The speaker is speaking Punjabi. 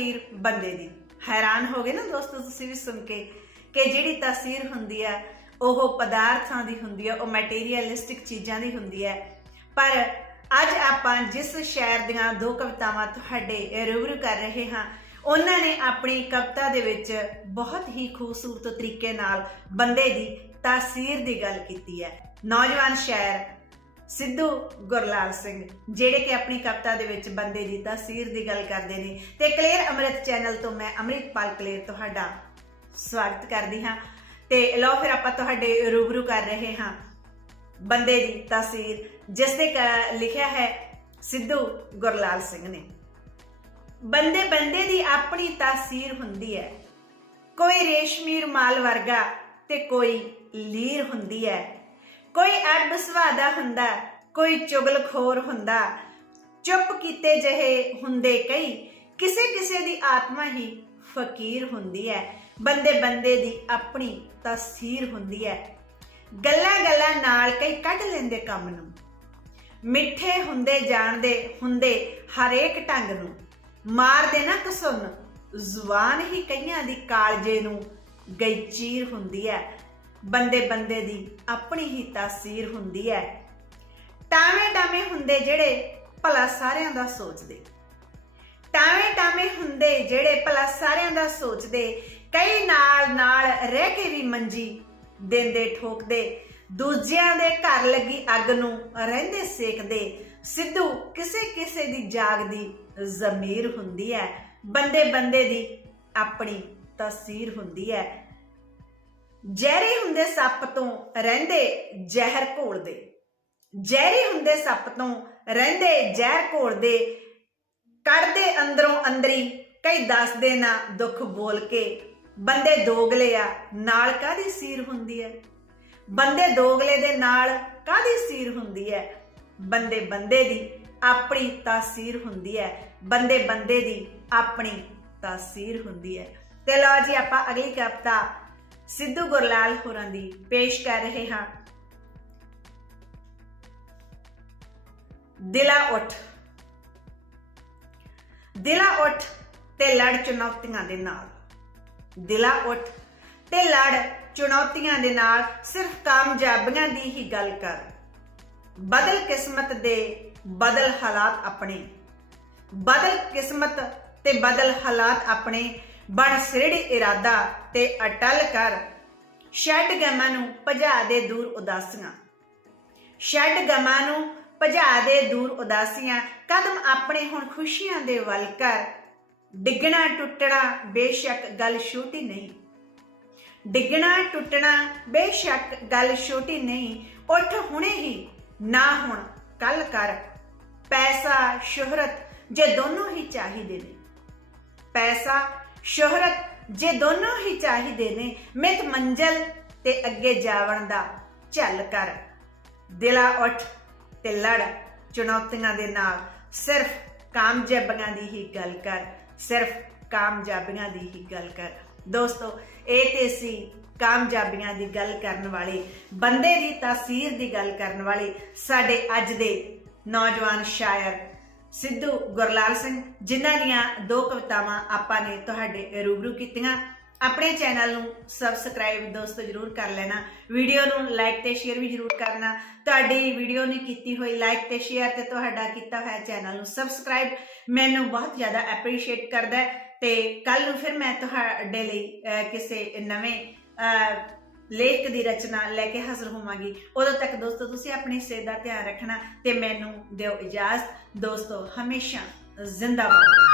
ਤਾਸੀਰ ਬੰਦੇ ਦੀ। ਹੈਰਾਨ ਹੋ ਗਏ ਨਾ ਦੋਸਤੋ ਤੁਸੀਂ ਵੀ ਸੁਣ ਕੇ ਕਿ ਜਿਹੜੀ ਤਾਸੀਰ ਹੁੰਦੀ ਹੈ, ਉਹ ਪਦਾਰਥਾਂ ਦੀ ਹੁੰਦੀ ਹੈ, ਉਹ ਮੈਟੀਰੀਅਲਿਸਟਿਕ ਚੀਜ਼ਾਂ ਦੀ ਹੁੰਦੀ ਹੈ। ਪਰ ਅੱਜ ਆਪਾਂ ਜਿਸ ਸ਼ਾਇਰ ਦੀਆਂ ਦੋ ਕਵਿਤਾਵਾਂ ਤੁਹਾਡੇ ਰੂਬਰੂ ਕਰ ਰਹੇ ਹਾਂ, ਉਹਨਾਂ ਨੇ ਆਪਣੀ ਕਵਿਤਾ ਦੇ ਵਿੱਚ ਬਹੁਤ ਹੀ ਖੂਬਸੂਰਤ ਤਰੀਕੇ ਨਾਲ ਬੰਦੇ ਦੀ ਤਾਸੀਰ ਦੀ ਗੱਲ ਕੀਤੀ ਹੈ। ਨੌਜਵਾਨ ਸ਼ਾਇਰ ਸਿੱਧੂ ਗੁਰਲਾਲ ਸਿੰਘ, ਜਿਹੜੇ ਕਿ ਆਪਣੀ ਕਵਿਤਾ ਦੇ ਵਿੱਚ ਬੰਦੇ ਦੀ ਤਾਸੀਰ ਦੀ ਗੱਲ ਕਰਦੇ ਨੇ। ਤੇ ਕਲੇਰ ਅੰਮ੍ਰਿਤ ਚੈਨਲ ਤੋਂ ਮੈਂ ਅੰਮ੍ਰਿਤਪਾਲ ਕਲੇਰ ਤੁਹਾਡਾ ਸਵਾਗਤ ਕਰਦੀ ਹਾਂ। ਤੇ ਲਓ ਫਿਰ ਆਪਾਂ ਤੁਹਾਡੇ ਰੂਬਰੂ ਕਰ ਰਹੇ ਹਾਂ ਬੰਦੇ ਦੀ ਤਾਸੀਰ ਜਿਸ ਤੇ ਕ- ਲਿਖਿਆ ਹੈ ਸਿੱਧੂ ਗੁਰਲਾਲ ਸਿੰਘ ਨੇ। ਬੰਦੇ ਬੰਦੇ ਦੀ ਆਪਣੀ ਤਾਸੀਰ ਹੁੰਦੀ ਹੈ। ਕੋਈ ਰੇਸ਼ਮੀ ਰੁਮਾਲ ਵਰਗਾ ਤੇ ਕੋਈ ਲੀਰ ਹੁੰਦੀ ਹੈ। ਕੋਈ ਅੱਡ ਸੁਭਾਅ ਹੁੰਦਾ, ਕੋਈ ਚੁਗਲਖੋਰ ਹੁੰਦਾ। ਚੁੱਪ ਕੀਤੇ ਜਹੇ ਹੁੰਦੇ ਕਈ, ਕਿਸੇ ਕਿਸੇ ਦੀ ਆਤਮਾ ਹੀ ਫਕੀਰ ਹੁੰਦੀ ਹੈ ਬੰਦੇ ਬੰਦੇ ਦੀ ਆਪਣੀ ਤਸਵੀਰ ਹੁੰਦੀ ਹੈ ਗੱਲਾਂ ਗੱਲਾਂ ਨਾਲ ਕਈ ਕੱਢ ਲੈਂਦੇ ਕੰਮ ਨੂੰ। ਮਿੱਠੇ ਹੁੰਦੇ ਜਾਣਦੇ ਹੁੰਦੇ ਹਰੇਕ ਢੰਗ ਨੂੰ। ਮਾਰਦੇ ਨਾ ਕਸੁੰਨ ਜ਼ੁਬਾਨ ਹੀ ਕਈਆਂ ਦੀ ਕਾਲਜੇ ਨੂੰ ਗਈ ਚੀਰ ਹੁੰਦੀ ਹੈ ਬੰਦੇ ਬੰਦੇ ਦੀ ਆਪਣੀ ਹੀ ਤਾਸੀਰ ਹੁੰਦੀ ਹੈ। ਟਾਵੇਂ ਟਾਵੇਂ ਹੁੰਦੇ ਜਿਹੜੇ ਭਲਾ ਸਾਰਿਆਂ ਦਾ ਸੋਚਦੇ। ਟਾਵੇਂ ਟਾਵੇਂ ਹੁੰਦੇ ਜਿਹੜੇ ਭਲਾ ਸਾਰਿਆਂ ਦਾ ਸੋਚਦੇ। ਕਈ ਨਾਲ ਨਾਲ ਰਹਿ ਕੇ ਵੀ ਮੰਜੀ ਦਿੰਦੇ ਠੋਕਦੇ। ਦੂਜਿਆਂ ਦੇ ਘਰ ਲੱਗੀ ਅੱਗ ਨੂੰ ਰਹਿੰਦੇ ਸੇਕਦੇ। ਸਿੱਧੂ ਕਿਸੇ ਕਿਸੇ ਦੀ ਜਾਗਦੀ ਜ਼ਮੀਰ ਹੁੰਦੀ ਹੈ। ਬੰਦੇ ਬੰਦੇ ਦੀ ਆਪਣੀ ਤਸਵੀਰ ਹੁੰਦੀ ਹੈ। ਜ਼ਹਿਰੇ ਹੁੰਦੇ ਸੱਪ ਤੋਂ ਰਹਿੰਦੇ ਜ਼ਹਿਰ ਘੋਲਦੇ ਜ਼ਹਿਰੇ ਹੁੰਦੇ ਸੱਪ ਤੋਂ ਰਹਿੰਦੇ ਜ਼ਹਿਰ ਘੋਲਦੇ ਕੱਢਦੇ ਅੰਦਰੋਂ ਅੰਦਰੀ, ਕਈ ਦੱਸਦੇ ਨਾ ਦੁੱਖ ਬੋਲ ਕੇ। ਬੰਦੇ ਦੋਗਲੇ ਆ, ਨਾਲ ਕਾਦੀ ਸੀਰ ਹੁੰਦੀ ਹੈ ਬੰਦੇ ਦੋਗਲੇ ਦੇ ਨਾਲ ਕਾਦੀ ਸੀਰ ਹੁੰਦੀ ਹੈ ਬੰਦੇ ਬੰਦੇ ਦੀ ਆਪਣੀ ਤਾਸੀਰ ਹੁੰਦੀ ਹੈ ਬੰਦੇ ਬੰਦੇ ਦੀ ਆਪਣੀ ਤਾਸੀਰ ਹੁੰਦੀ ਹੈ ਤੇ ਲਓ ਜੀ, ਆਪਾਂ ਅਗਲੀ ਕਵਿਤਾ ਸਿੱਧੂ ਗੁਰਲਾਲ ਹੋਰਾਂ ਦੀ ਪੇਸ਼ ਕਰ ਰਹੇ ਹਾਂ। ਦਿਲਾ ਉੱਠ। ਦਿਲਾ ਉੱਠ ਤੇ ਲੜ ਚੁਣੌਤੀਆਂ ਦੇ ਨਾਲ। ਦਿਲਾ ਉੱਠ ਤੇ ਲੜ ਚੁਣੌਤੀਆਂ ਦੇ ਨਾਲ ਸਿਰਫ ਕਾਮਯਾਬੀਆਂ ਦੀ ਹੀ ਗੱਲ ਕਰ। ਬਦਲ ਕਿਸਮਤ ਦੇ ਬਦਲ ਹਾਲਾਤ ਆਪਣੇ। ਬਦਲ ਕਿਸਮਤ ਤੇ ਬਦਲ ਹਾਲਾਤ ਆਪਣੇ ਬਣ ਸਿਰੜੀ ਇਰਾਦਾ ਤੇ ਅਟਲ ਕਰ। ਛੱਡ ਗਮਾਂ ਨੂੰ ਭਜਾ ਦੇ ਦੂਰ ਉਦਾਸੀਆਂ। ਛੱਡ ਗਮਾਂ ਨੂੰ ਭਜਾ ਦੇ ਦੂਰ ਉਦਾਸੀਆਂ। ਕਦਮ ਆਪਣੇ ਹੁਣ ਖੁਸ਼ੀਆਂ ਦੇ ਵੱਲ ਕਰ। ਡਿੱਗਣਾ ਟੁੱਟਣਾ ਬੇਸ਼ੱਕ ਗੱਲ ਛੋਟੀ ਨਹੀਂ। ਡਿੱਗਣਾ ਟੁੱਟਣਾ ਬੇਸ਼ੱਕ ਗੱਲ ਛੋਟੀ ਨਹੀਂ। ਉੱਠ ਹੁਣੇ ਹੀ, ਨਾ ਹੁਣ ਕੱਲ ਕਰ। ਪੈਸਾ, ਸ਼ੋਹਰਤ ਜੇ ਦੋਨੋਂ ਹੀ ਚਾਹੀਦੇ ਨੇ। ਪੈਸਾ ਸ਼ੋਹਰਤ, ਜੇ ਦੋਨੋਂ ਹੀ ਚਾਹੀਦੇ ਨੇ ਮਿਤ ਮੰਜ਼ਲ ਤੇ ਅੱਗੇ ਜਾਵਣ ਦਾ ਝੱਲ ਕਰ। ਦਿਲਾ ਉੱਠ ਤੇ ਲੜ ਚੁਣੌਤੀਆਂ ਦੇ ਨਾਲ। ਸਿਰਫ ਕਾਮਯਾਬੀਆਂ ਦੀ ਹੀ ਗੱਲ ਕਰ, ਸਿਰਫ ਕਾਮਯਾਬੀਆਂ ਦੀ ਹੀ ਗੱਲ ਕਰ। ਦੋਸਤੋ, ਇਹ ਤੇ ਸੀ ਕਾਮਯਾਬੀਆਂ ਦੀ ਗੱਲ ਕਰਨ ਵਾਲੇ, ਬੰਦੇ ਦੀ ਤਾਸੀਰ ਦੀ ਗੱਲ ਕਰਨ ਵਾਲੇ ਸਾਡੇ ਅੱਜ ਦੇ ਨੌਜਵਾਨ ਸ਼ਾਇਰ ਸਿੱਧੂ ਗੁਰਲਾਲ ਸਿੰਘ, ਜਿਨ੍ਹਾਂ ਦੀਆਂ ਦੋ ਕਵਿਤਾਵਾਂ ਆਪਾਂ ਨੇ ਤੁਹਾਡੇ ਰੂਬਰੂ ਕੀਤੀਆਂ। ਆਪਣੇ ਚੈਨਲ ਨੂੰ ਸਬਸਕ੍ਰਾਈਬ ਦੋਸਤੋ ਜਰੂਰ ਕਰ ਲੈਣਾ। ਵੀਡੀਓ ਨੂੰ ਲਾਈਕ ਤੇ ਸ਼ੇਅਰ ਵੀ ਜਰੂਰ ਕਰਨਾ। ਤੁਹਾਡੀ ਵੀਡੀਓ ਨੇ ਕੀਤੀ ਹੋਈ ਲਾਈਕ ਤੇ ਸ਼ੇਅਰ ਤੇ ਤੁਹਾਡਾ ਕੀਤਾ ਹੋਇਆ ਚੈਨਲ ਨੂੰ ਸਬਸਕ੍ਰਾਈਬ ਮੈਨੂੰ ਬਹੁਤ ਜ਼ਿਆਦਾ ਐਪਰੀਸ਼ੀਏਟ ਕਰਦਾ ਹੈ। ਤੇ ਕੱਲ ਨੂੰ ਫਿਰ ਮੈਂ ਤੁਹਾਡੇ ਲਈ ਕਿਸੇ ਨਵੇਂ ਲੇਖ ਦੀ ਰਚਨਾ ਲੈ ਕੇ ਹਾਜ਼ਰ ਹੋਵਾਂਗੀ। ਉਦੋਂ ਤੱਕ ਦੋਸਤੋ, ਤੁਸੀਂ ਆਪਣੀ ਸਿਹਤ ਦਾ ਧਿਆਨ ਰੱਖਣਾ ਤੇ ਮੈਨੂੰ ਦਿਓ ਇਜਾਜ਼ਤ। ਦੋਸਤੋ, ਹਮੇਸ਼ਾ ਜ਼ਿੰਦਾਬਾਦ